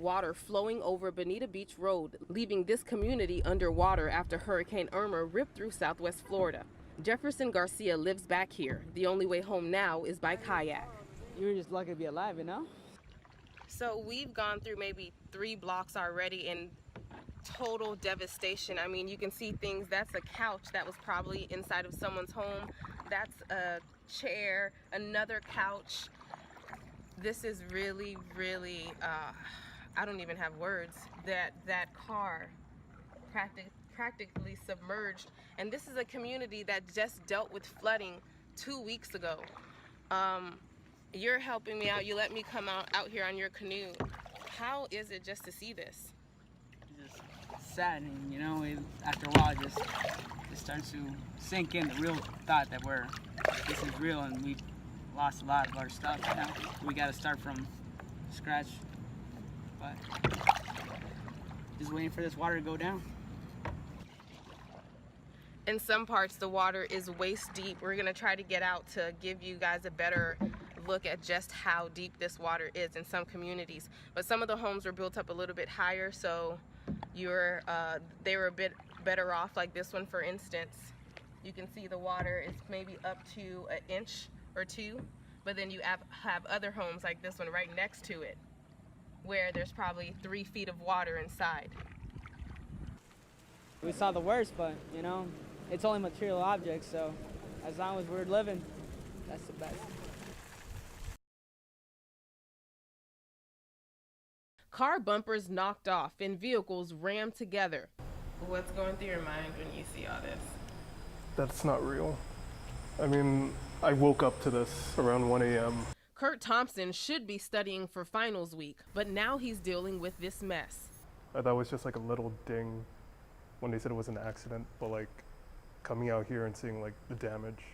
Water flowing over Bonita Beach Road, leaving this community underwater after Hurricane Irma ripped through southwest Florida. Jefferson Garcia lives back here. The only way home now is by kayak. You're just lucky to be alive, you know? So we've gone through maybe 3 blocks already in total devastation. I mean, you can see things. That's a couch that was probably inside of someone's home. That's a chair, another couch. This is really, really, I don't even have words. That car practically submerged. And this is a community that just dealt with flooding 2 weeks ago. You're helping me out. You let me come out here on your canoe. How is it just to see this? Just saddening, you know. After a while, it just starts to sink in the real thought that this is real, and we've lost a lot of our stuff. You know, we got to start from scratch, but just waiting for this water to go down. In some parts, the water is waist deep. We're gonna try to get out to give you guys a better look at just how deep this water is in some communities. But some of the homes were built up a little bit higher, so they were a bit better off. Like this one, for instance, you can see the water is maybe up to 1 inch or 2, but then you have other homes like this one right next to it, where there's probably 3 feet of water inside. We saw the worst, but you know, it's only material objects, so as long as we're living, that's the best. Car bumpers knocked off and vehicles rammed together. What's going through your mind when you see all this? That's not real. I mean, I woke up to this around 1 a.m. Kurt Thompson should be studying for finals week, but now he's dealing with this mess. I thought it was just like a little ding when they said it was an accident, but like coming out here and seeing like the damage,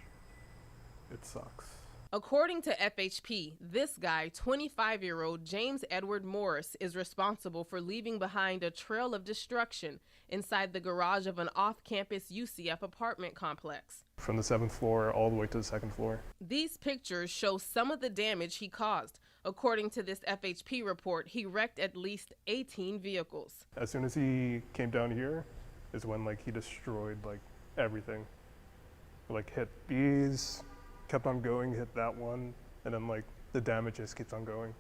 it sucks. According to FHP, this guy, 25-year-old James Edward Morris, is responsible for leaving behind a trail of destruction inside the garage of an off-campus UCF apartment complex. From the 7th floor all the way to the 2nd floor. These pictures show some of the damage he caused. According to this FHP report, he wrecked at least 18 vehicles. As soon as he came down here is when like he destroyed like everything. Like hit these, kept on going, hit that one, and then like the damage just keeps on going.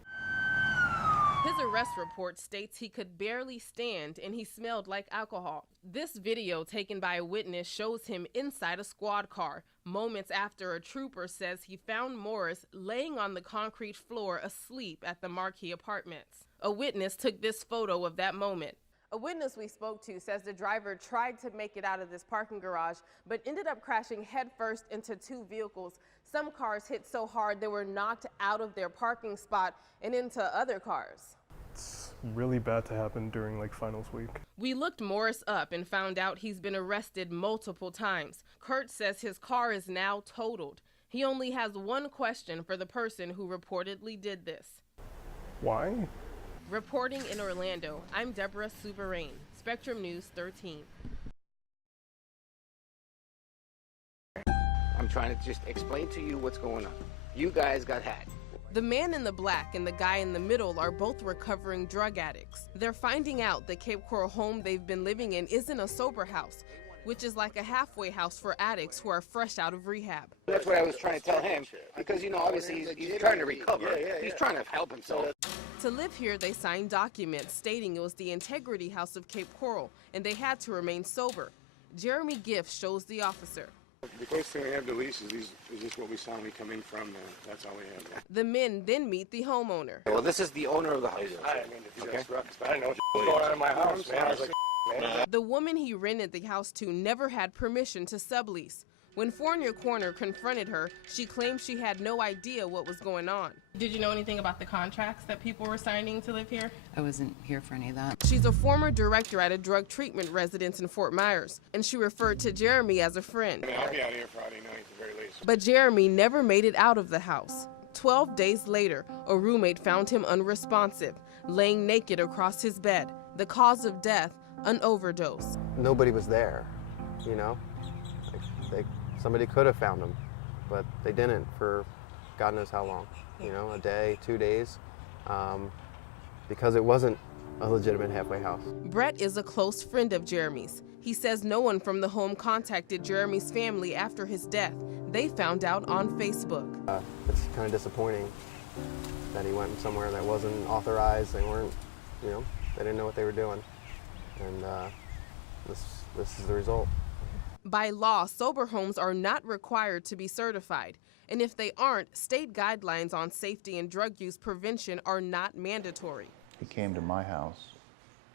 His arrest report states he could barely stand and he smelled like alcohol. This video taken by a witness shows him inside a squad car, moments after a trooper says he found Morris laying on the concrete floor asleep at the Marquee Apartments. A witness took this photo of that moment. A witness we spoke to says the driver tried to make it out of this parking garage, but ended up crashing headfirst into 2 vehicles. Some cars hit so hard they were knocked out of their parking spot and into other cars. It's really bad to happen during like finals week. We looked Morris up and found out he's been arrested multiple times. Kurt says his car is now totaled. He only has one question for the person who reportedly did this. Why? Reporting in Orlando, I'm Deborah Souverain, Spectrum News 13. I'm trying to just explain to you what's going on. You guys got hacked. The man in the black and the guy in the middle are both recovering drug addicts. They're finding out the Cape Coral home they've been living in isn't a sober house, which is like a halfway house for addicts who are fresh out of rehab. That's what I was trying to tell him, because, you know, obviously he's trying to recover. He's trying to help himself. To live here, they signed documents stating it was the Integrity House of Cape Coral, and they had to remain sober. Jeremy Giff shows the officer. The closest thing we have to lease is just what we saw when we come in from there. That's all we have. The men then meet the homeowner. Well, this is the owner of the house. I didn't know what's going on in my house, man. I was like, man. The woman he rented the house to never had permission to sublease. When Fournier Corner confronted her, she claimed she had no idea what was going on. Did you know anything about the contracts that people were signing to live here? I wasn't here for any of that. She's a former director at a drug treatment residence in Fort Myers, and she referred to Jeremy as a friend. I mean, I'll be out here Friday night at the very least. But Jeremy never made it out of the house. 12 days later, a roommate found him unresponsive, laying naked across his bed. The cause of death, an overdose. Nobody was there, you know? Somebody could have found him, but they didn't for God knows how long, you know, a day, 2 days, because it wasn't a legitimate halfway house. Brett is a close friend of Jeremy's. He says no one from the home contacted Jeremy's family after his death. They found out on Facebook. It's kind of disappointing that he went somewhere that wasn't authorized. They weren't, you know, they didn't know what they were doing. And this is the result. By law, sober homes are not required to be certified. And if they aren't, state guidelines on safety and drug use prevention are not mandatory. He came to my house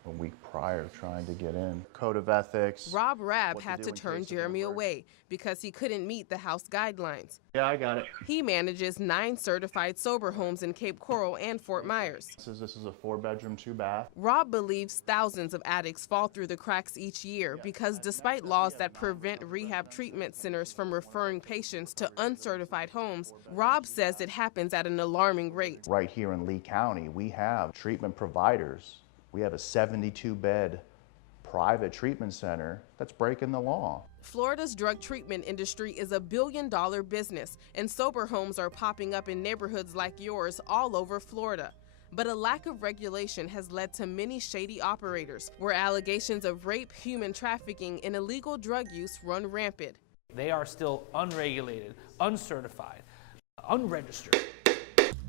a week prior trying to get in. Code of ethics. Rob Rabb had to turn Jeremy away because he couldn't meet the house guidelines. Yeah, I got it. He manages 9 certified sober homes in Cape Coral and Fort Myers. This is a 4-bedroom, 2-bath. Rob believes thousands of addicts fall through the cracks each year because despite laws that prevent rehab treatment centers from referring patients to uncertified homes, Rob says it happens at an alarming rate. Right here in Lee County, we have treatment providers. We have a 72-bed private treatment center that's breaking the law. Florida's drug treatment industry is a billion-dollar business, and sober homes are popping up in neighborhoods like yours all over Florida. But a lack of regulation has led to many shady operators, where allegations of rape, human trafficking, and illegal drug use run rampant. They are still unregulated, uncertified, unregistered.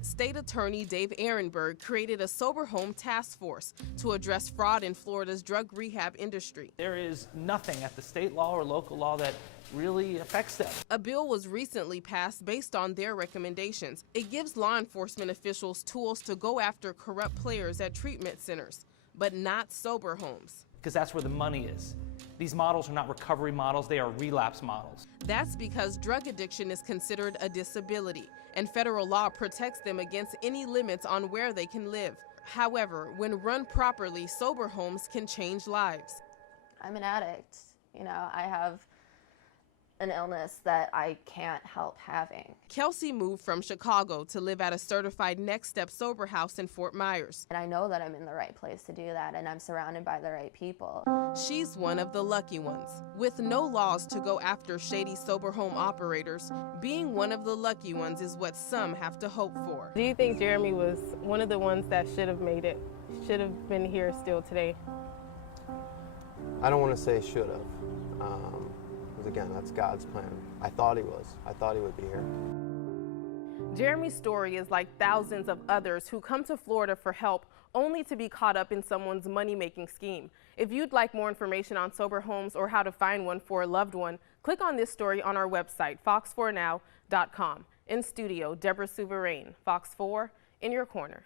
State Attorney Dave Ehrenberg created a sober home task force to address fraud in Florida's drug rehab industry. There is nothing at the state law or local law that really affects them. A bill was recently passed based on their recommendations. It gives law enforcement officials tools to go after corrupt players at treatment centers, but not sober homes. Because that's where the money is. These models are not recovery models, they are relapse models. That's because drug addiction is considered a disability, and federal law protects them against any limits on where they can live. However, when run properly, sober homes can change lives. I'm an addict. You know, I have an illness that I can't help having. Kelsey moved from Chicago to live at a certified Next Step sober house in Fort Myers. And I know that I'm in the right place to do that, and I'm surrounded by the right people. She's one of the lucky ones. With no laws to go after shady sober home operators, being one of the lucky ones is what some have to hope for. Do you think Jeremy was one of the ones that should have made it, should have been here still today? I don't want to say should have. Because again, that's God's plan. I thought he was. I thought he would be here. Jeremy's story is like thousands of others who come to Florida for help only to be caught up in someone's money-making scheme. If you'd like more information on sober homes or how to find one for a loved one, click on this story on our website, fox4now.com. In studio, Deborah Souverain, Fox 4, in your corner.